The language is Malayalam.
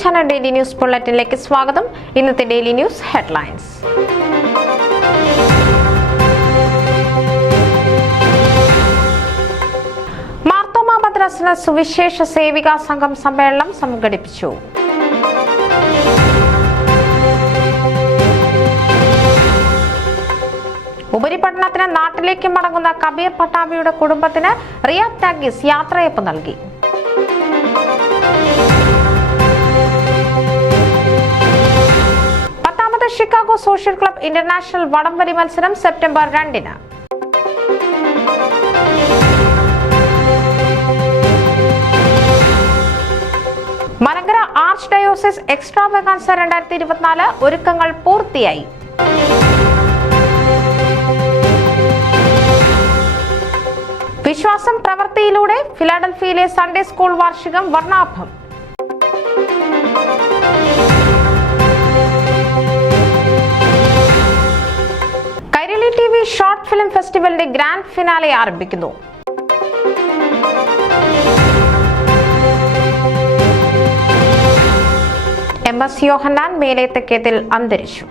ചാനൽ ഡെയിലി ന്യൂസ് ബുള്ളറ്റിനിലേക്ക് സ്വാഗതം. ഇന്നത്തെ ഡെയിലി ന്യൂസ് ഹെഡ്ലൈൻസ്. മാർത്തോമാ മദ്രസ സുവിശേഷ സേവികാ സംഘം സമ്മേളനം സംഘടിപ്പിച്ചു. ഉപരിപഠനത്തിന് നാട്ടിലേക്ക് മടങ്ങുന്ന കബീർ പട്ടാഭിയുടെ കുടുംബത്തിന് റിയാദ് ടാഗീസ് യാത്രയയപ്പ് നൽകി. ഷിക്കാഗോ സോഷ്യൽ ക്ലബ് ഇന്റർനാഷണൽ വടംവലി മത്സരം സെപ്റ്റംബർ 2-ന്. മലങ്കര ആർച്ച് ഡയോസിസ് എക്സ്ട്രാവഗാൻസ 2024 ഒരുക്കങ്ങൾ പൂർത്തിയായി. വിശ്വാസം പ്രവൃത്തിയിലൂടെ ഫിലാഡൽഫിയയിലെ സൺഡേ സ്കൂൾ വാർഷികം വർണ്ണാഭം. ടിവി ഷോർട്ട് ഫിലിം ഫെസ്റ്റിവലിന്റെ ഗ്രാൻഡ് ഫിനാലെ ആരംഭിക്കുന്നു. MS യോഹന്നാൻ മേലേത്തക്കേത്തിൽ അന്തരിച്ചു.